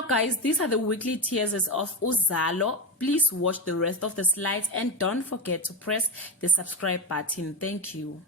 Hello guys, these are the weekly teasers of Uzalo. Please watch the rest of the slides and don't forget to press the subscribe button. Thank you.